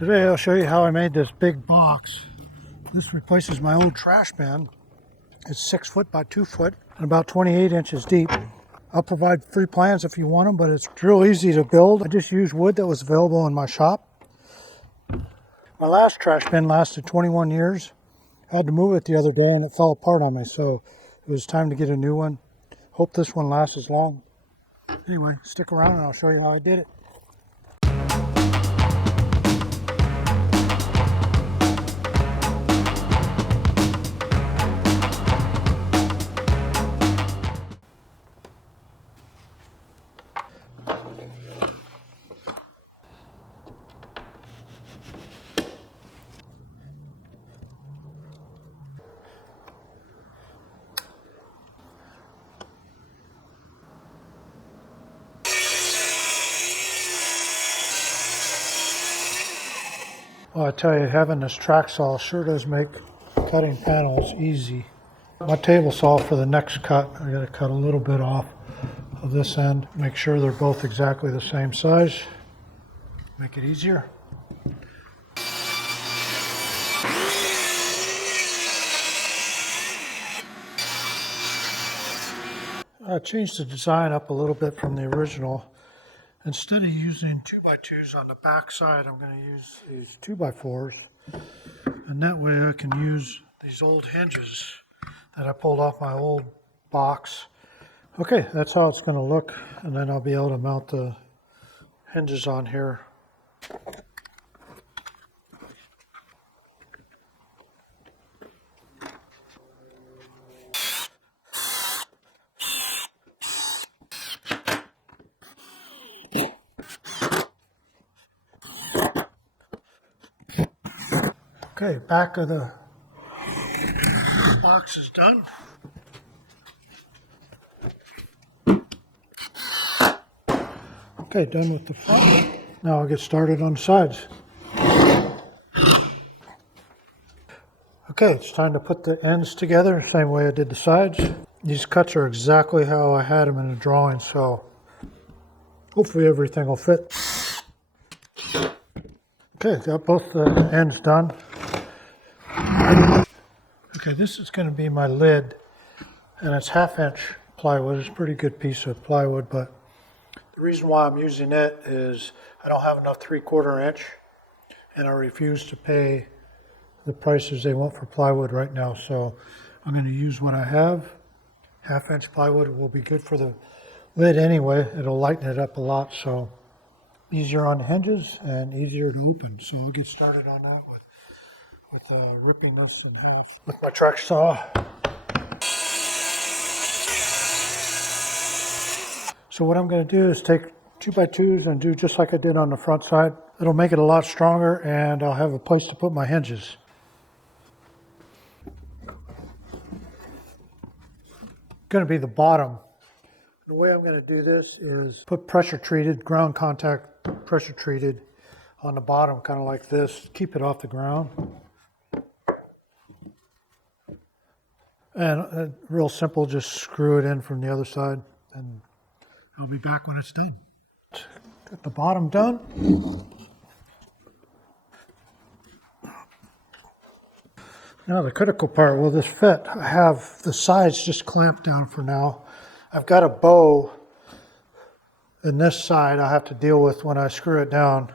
Today I'll show you how I made this big box. This replaces my old trash bin. It's 6 foot by 2 foot and about 28 inches deep. I'll provide free plans if you want them, but it's real easy to build. I just used wood that was available in my shop. My last trash bin lasted 21 years. I had to move it the other day and it fell apart on me, so it was time to get a new one. Hope this one lasts as long. Anyway, stick around and I'll show you how I did it. Well, I tell you, having this track saw sure does make cutting panels easy. My table saw for the next cut, I got to cut a little bit off of this end. Make sure they're both exactly the same size. Make it easier. I changed the design up a little bit from the original. Instead of using 2x2s on the back side, I'm going to use these 2x4s. And that way I can use these old hinges that I pulled off my old box. Okay, that's how it's going to look. And then I'll be able to mount the hinges on here. Okay, back of the box is done. Okay, done with the front. Now I'll get started on the sides. Okay, it's time to put the ends together, same way I did the sides. These cuts are exactly how I had them in the drawing, so hopefully everything will fit. Okay, got both the ends done. Okay, this is going to be my lid, and it's 1/2 inch plywood. It's a pretty good piece of plywood, but the reason why I'm using it is I don't have enough 3/4 inch, and I refuse to pay the prices they want for plywood right now, so I'm going to use what I have. 1/2 inch plywood will be good for the lid anyway. It'll lighten it up a lot, so easier on the hinges and easier to open. So I'll get started on that with ripping this in half with my track saw. So what I'm going to do is take 2x2s and do just like I did on the front side. It'll make it a lot stronger and I'll have a place to put my hinges. Going to be the bottom. The way I'm going to do this is put pressure treated, ground contact pressure treated on the bottom, kind of like this. Keep it off the ground. And real simple, just screw it in from the other side and I'll be back when it's done. Got the bottom done. Now the critical part, will this fit? I have the sides just clamped down for now. I've got a bow in this side I have to deal with when I screw it down.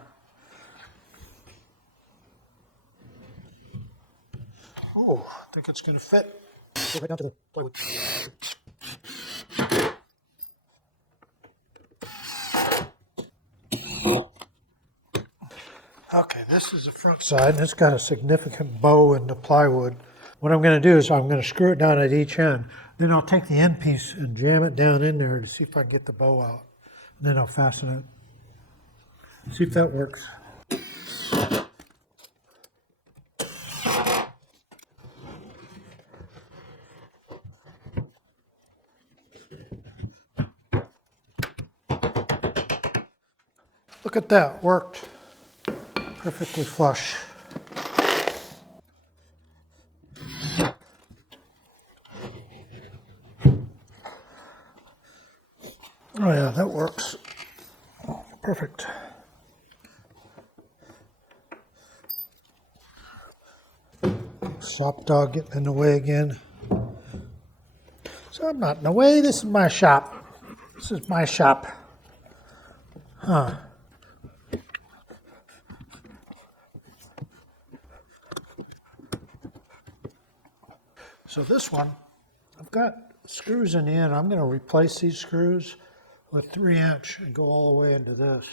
Oh, I think it's going to fit. Go right down to the plywood. Okay, this is the front side, and it's got a significant bow in the plywood. What I'm going to do is I'm going to screw it down at each end. Then I'll take the end piece and jam it down in there to see if I can get the bow out. And then I'll fasten it. See if that works. Look at that, worked. Perfectly flush. Oh yeah, that works. Perfect. Shop dog getting in the way again. So I'm not in the way. This is my shop. This is my shop. Huh. So this one, I've got screws in the end. I'm going to replace these screws with 3-inch and go all the way into this.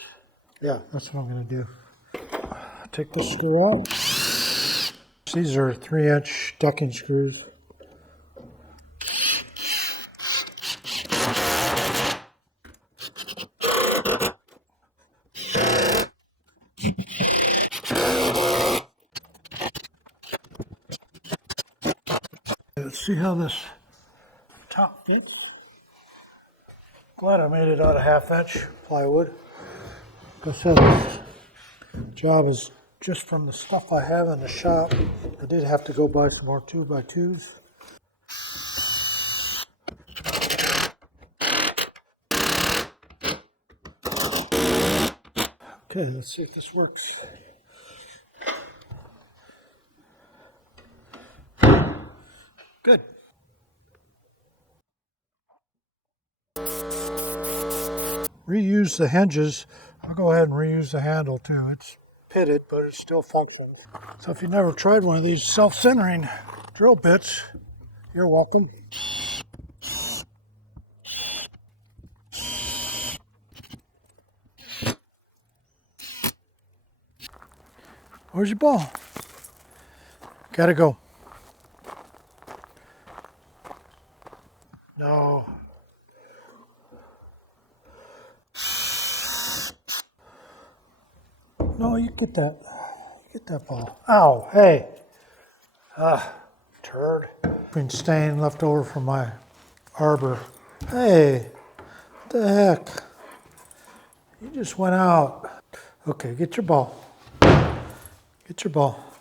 Yeah, that's what I'm going to do. Take the screw out. These are 3-inch ducking screws. Let's see how this top fits. Glad I made it out of 1/2-inch plywood. Like I said, this job is just from the stuff I have in the shop. I did have to go buy some more 2x2s. Okay, let's see if this works. Good. Reuse the hinges. I'll go ahead and reuse the handle too. It's pitted, but it still functions. So if you've never tried one of these self-centering drill bits, you're welcome. Where's your ball? Gotta go. No. No, you get that. Get that ball. Ow, hey. Turd. Been stain left over from my arbor. Hey, what the heck? You just went out. Okay, get your ball. Get your ball.